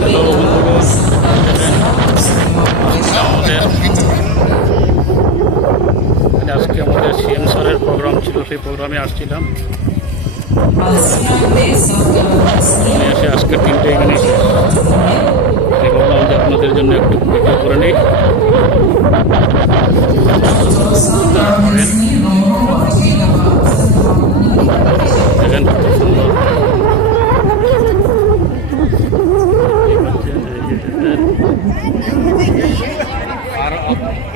Hello বন্ধুগণ, আজকে আমাদের সিএম স্যারের প্রোগ্রাম ছিল, সেই প্রোগ্রামে আসছিলাম। এসে আজকের দিনটা এখানে ভাবলাম যে আপনাদের জন্য একটু ভিডিও করে নিই। দেখেন কত সুন্দর,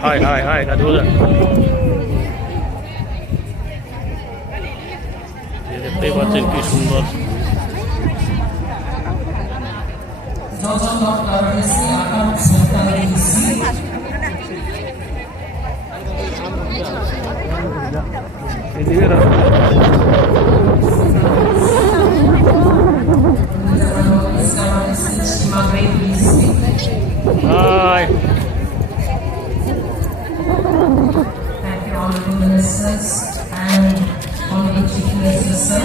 হাই হাই হাই গাছগুলা দেখতেই পাচ্ছেন কি সুন্দর। Hi Ministers and Honorable Chief Minister Sir,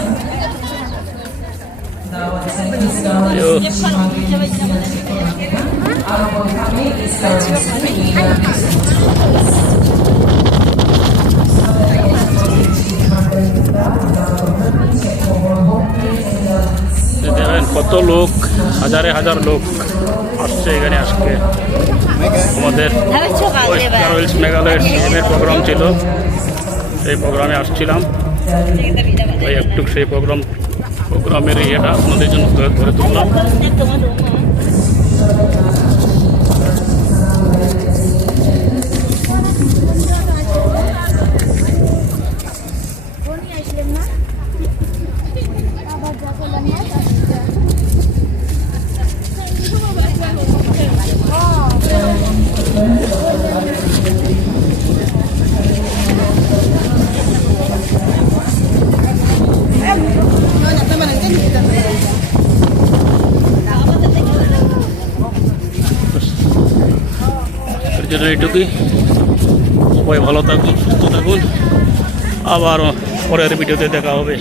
দেখেন কত লোক, হাজারে হাজার লোক আসছে এখানে। আজকে আমাদের ওয়েস্ট মেঘালয়ের সিএমের প্রোগ্রাম ছিল, সেই প্রোগ্রামে আসছিলাম। তাই একটু সেই প্রোগ্রামের ইয়েটা আপনাদের জন্য ধরে তুললাম। এর জন্য এইটুকুই। সবাই ভালো থাকুন, সুস্থ থাকুন। আবার পরের ভিডিওতে দেখা হবে।